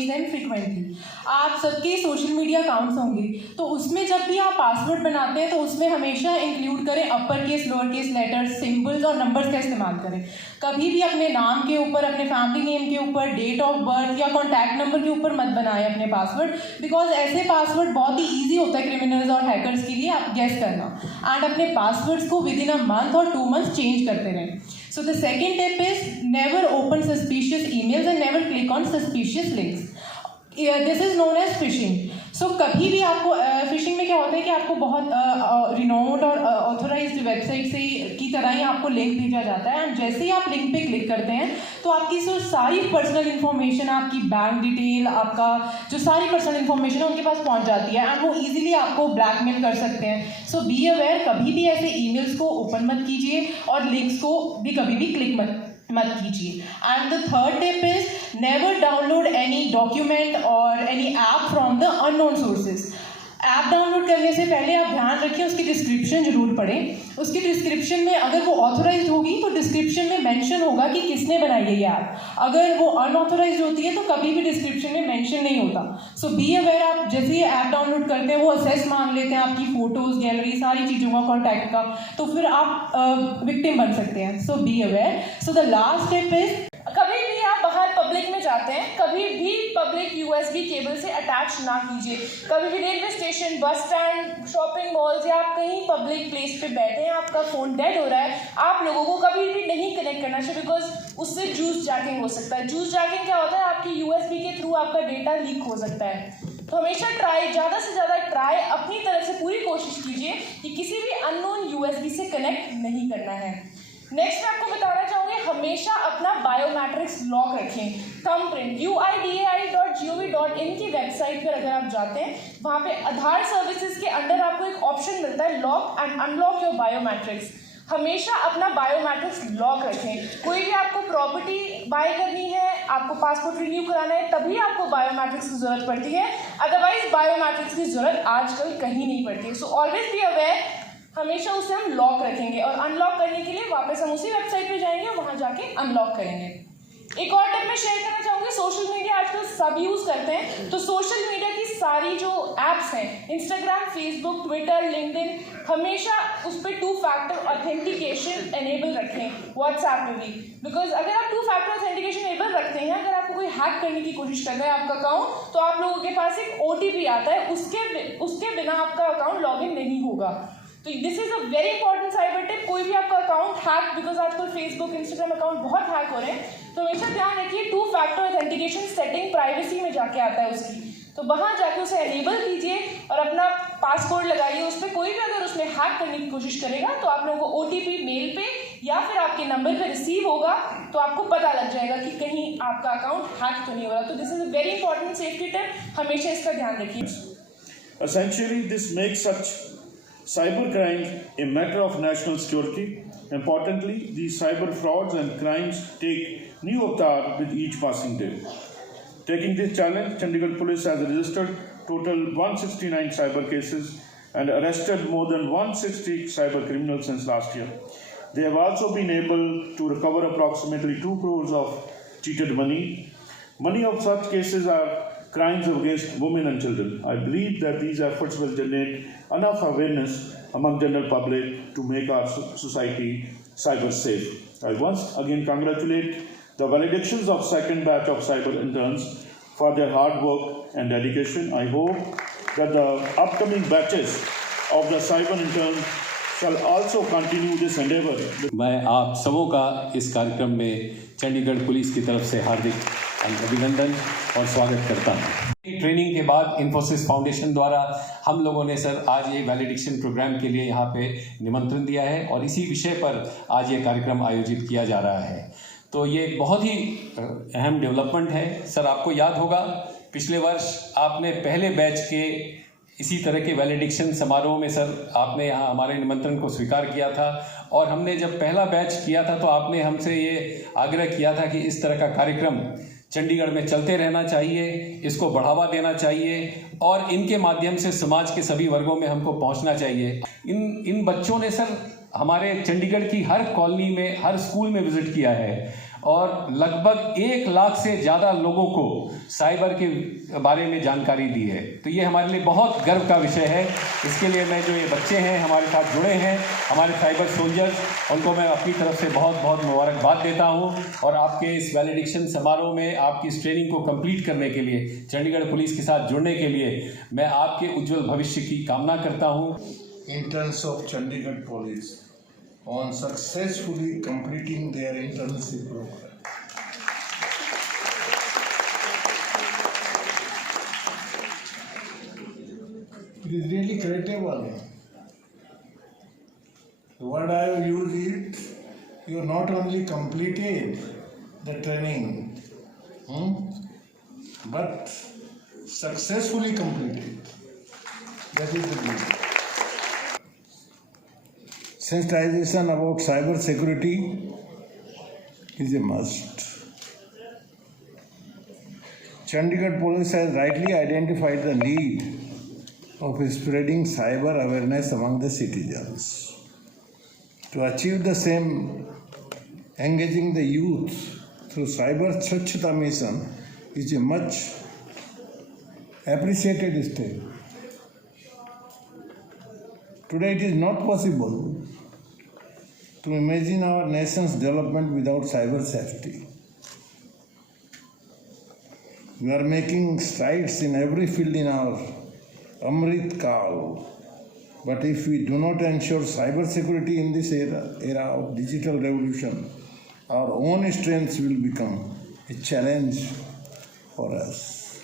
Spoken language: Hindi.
Change them frequently. आप सबके सोशल मीडिया अकाउंट्स होंगे, तो उसमें जब भी आप पासवर्ड बनाते हैं तो उसमें हमेशा इंक्लूड करें upper case, lower case letters, symbols और नंबर्स का इस्तेमाल करें। कभी भी अपने नाम के ऊपर, अपने फैमिली नेम के ऊपर, डेट ऑफ बर्थ या कॉन्टैक्ट नंबर के ऊपर मत बनाएं अपने पासवर्ड, बिकॉज ऐसे पासवर्ड बहुत ही ईजी होता है क्रिमिनल्स और हैकर्स के लिए आप गेस करना। एंड अपने पासवर्ड्स को विद इन अ मंथ और 2 मंथ्स चेंज करते रहें। So the second tip is never open suspicious emails and never click on suspicious links. This is known as phishing. So कभी भी आपको फिशिंग में क्या होता है कि आपको बहुत रिनोम्ड और ऑथोराइज्ड वेबसाइट से की तरह ही आपको लिंक भेजा जाता है, एंड जैसे ही आप लिंक पे क्लिक करते हैं तो आपकी जो सारी पर्सनल इन्फॉर्मेशन, आपकी बैंक डिटेल, आपका जो सारी पर्सनल इन्फॉर्मेशन है उनके पास पहुंच जाती है एंड वो इजीली आपको ब्लैकमेल कर सकते हैं। सो बी अवेयर, कभी भी ऐसे ईमेल्स को ओपन मत कीजिए और लिंक्स को भी कभी भी क्लिक मत कीजिए। And the third tip is never download any document or any app from the unknown sources. App download करने से पहले आप ध्यान रखिए उसकी डिस्क्रिप्शन जरूर पढ़ें। उसकी डिस्क्रिप्शन में अगर वो ऑथोराइज्ड होगी तो डिस्क्रिप्शन में मेंशन होगा कि किसने बनाई है ये ऐप। अगर वो अनऑथोराइज्ड होती है तो कभी भी डिस्क्रिप्शन में मेंशन नहीं होता। सो बी अवेयर, आप जैसे ही ऐप डाउनलोड करते हैं वो असेस मांग लेते हैं आपकी फोटोज, गैलरी, सारी चीज़ों का, कॉन्टैक्ट का, तो फिर आप विक्टिम बन सकते हैं। So be aware. So the last tip is कभी भी आप बाहर पब्लिक में जाते हैं, कभी भी पब्लिक यूएसबी केबल से अटैच ना कीजिए। कभी भी railway station, bus stand, shopping malls या आप कहीं पब्लिक प्लेस पे बैठे हैं, आपका फ़ोन डेड हो रहा है, आप लोगों को कभी भी नहीं कनेक्ट करना चाहिए, बिकॉज उससे जूस जैकिंग हो सकता है। जूस जैकिंग क्या होता है? आपकी यूएसबी के थ्रू आपका डेटा लीक हो सकता है। तो हमेशा ज़्यादा से ज़्यादा अपनी तरफ से पूरी कोशिश कीजिए कि किसी भी अननोन यूएसबी से कनेक्ट नहीं करना है। नेक्स्ट मैं आपको बताना चाहूँगी, हमेशा अपना बायोमेट्रिक्स लॉक रखें। थंबप्रिंट UIDAI.gov.in की वेबसाइट पर अगर आप जाते हैं, वहाँ पे आधार सर्विसेज के अंडर आपको एक ऑप्शन मिलता है lock and unlock your biometrics. हमेशा अपना बायोमेट्रिक्स लॉक रखें। कोई भी आपको प्रॉपर्टी बाय करनी है, आपको पासपोर्ट रिन्यू कराना है, तभी आपको बायोमेट्रिक्स की ज़रूरत पड़ती है, अदरवाइज बायोमेट्रिक्स की ज़रूरत आजकल कहीं नहीं पड़ती है। सो ऑलवेज बी अवेयर, हमेशा उसे हम लॉक रखेंगे और अनलॉक करने के लिए वापस हम उसी वेबसाइट पे जाएंगे और वहाँ जाके अनलॉक करेंगे। एक और टिप मैं शेयर करना चाहूँगी, सोशल मीडिया आजकल सब यूज़ करते हैं, तो सोशल मीडिया की सारी जो ऐप्स हैं, इंस्टाग्राम, फेसबुक, ट्विटर, लिंक्डइन, हमेशा उस पर 2 फैक्टर ऑथेंटिकेशन एनेबल रखें। व्हाट्सएप में भी, बिकॉज अगर आप 2 फैक्टर ऑथेंटिकेशन एनेबल रखते हैं, अगर आपको कोई हैक करने की कोशिश कर रहा है आपका अकाउंट, तो आप लोगों के पास एक OTP आता है, उसके बिना आपका अकाउंट लॉगिन नहीं होगा। तो this is a very important cyber tip. कोई भी आपका अकाउंट हैक, बिकॉज आजकल फेसबुक, इंस्टाग्राम अकाउंट बहुत हैक हो रहे हैं, तो हमेशा ध्यान रखिए 2 फैक्टर ऑथेंटिकेशन सेटिंग प्राइवेसी में जाके आता है उसकी, तो वहाँ जाके उसे एनेबल कीजिए और अपना पासवर्ड लगाइए उस पर। कोई भी अगर उसमें हैक करने की कोशिश करेगा तो आप लोगों को OTP मेल पे या फिर आपके नंबर पे रिसीव होगा, तो आपको पता लग जाएगा कि कहीं आपका अकाउंट हैक तो नहीं हो रहा। तो this is a very important safety tip, हमेशा इसका ध्यान रखिए। Essentially, this makes such cybercrime a matter of national security. Importantly, these cyber frauds and crimes take new avatar with each passing day. Taking this challenge, Chandigarh Police has registered total 169 cyber cases and arrested more than 160 cyber criminals since last year. They have also been able to recover approximately 2 crores of cheated money. Many of such cases are crimes against women and children. I believe that these efforts will generate enough awareness among general public to make our society cyber safe. I once again congratulate the valedictions of second batch of cyber interns for their hard work and dedication. I hope that the upcoming batches of the cyber interns shall also continue this endeavor. मैं आप सबों का इस कार्यक्रम में चंडीगढ़ पुलिस की तरफ से हार्दिक अभिनंदन और स्वागत करता हूँ। ट्रेनिंग के बाद इन्फोसिस फाउंडेशन द्वारा हम लोगों ने सर आज ये वैलिडेशन प्रोग्राम के लिए यहाँ पे निमंत्रण दिया है और इसी विषय पर आज ये कार्यक्रम आयोजित किया जा रहा है। तो ये बहुत ही अहम डेवलपमेंट है। सर आपको याद होगा पिछले वर्ष आपने पहले बैच के इसी तरह के वैलिडेशन समारोह में सर आपने यहाँ हमारे निमंत्रण को स्वीकार किया था और हमने जब पहला बैच किया था तो आपने हमसे ये आग्रह किया था कि इस तरह का कार्यक्रम चंडीगढ़ में चलते रहना चाहिए, इसको बढ़ावा देना चाहिए और इनके माध्यम से समाज के सभी वर्गों में हमको पहुंचना चाहिए। इन बच्चों ने सर हमारे चंडीगढ़ की हर कॉलोनी में, हर स्कूल में विजिट किया है और लगभग 1 लाख से ज़्यादा लोगों को साइबर के बारे में जानकारी दी है। तो ये हमारे लिए बहुत गर्व का विषय है। इसके लिए मैं जो ये बच्चे हैं हमारे साथ जुड़े हैं, हमारे साइबर सोल्जर्स, उनको मैं अपनी तरफ से बहुत बहुत मुबारकबाद देता हूँ। और आपके इस वैलिडेशन समारोह में आपकी इस ट्रेनिंग को कंप्लीट करने के लिए, चंडीगढ़ पुलिस के साथ जुड़ने के लिए मैं आपके उज्जवल भविष्य की कामना करता हूँ। Interns of Chandigarh Police on successfully completing their internship program. It is really creditable. The word I have used is you not only completed the training, but successfully completed. That is the beauty. Sensitization about cyber security is a must. Chandigarh Police has rightly identified the need of spreading cyber awareness among the citizens. To achieve the same, engaging the youth through Cyber Swachhata mission is a much appreciated step. Today it is not possible to imagine our nation's development without cyber safety. We are making strides in every field in our Amrit Kal. But if we do not ensure cyber security in this era of digital revolution, our own strengths will become a challenge for us.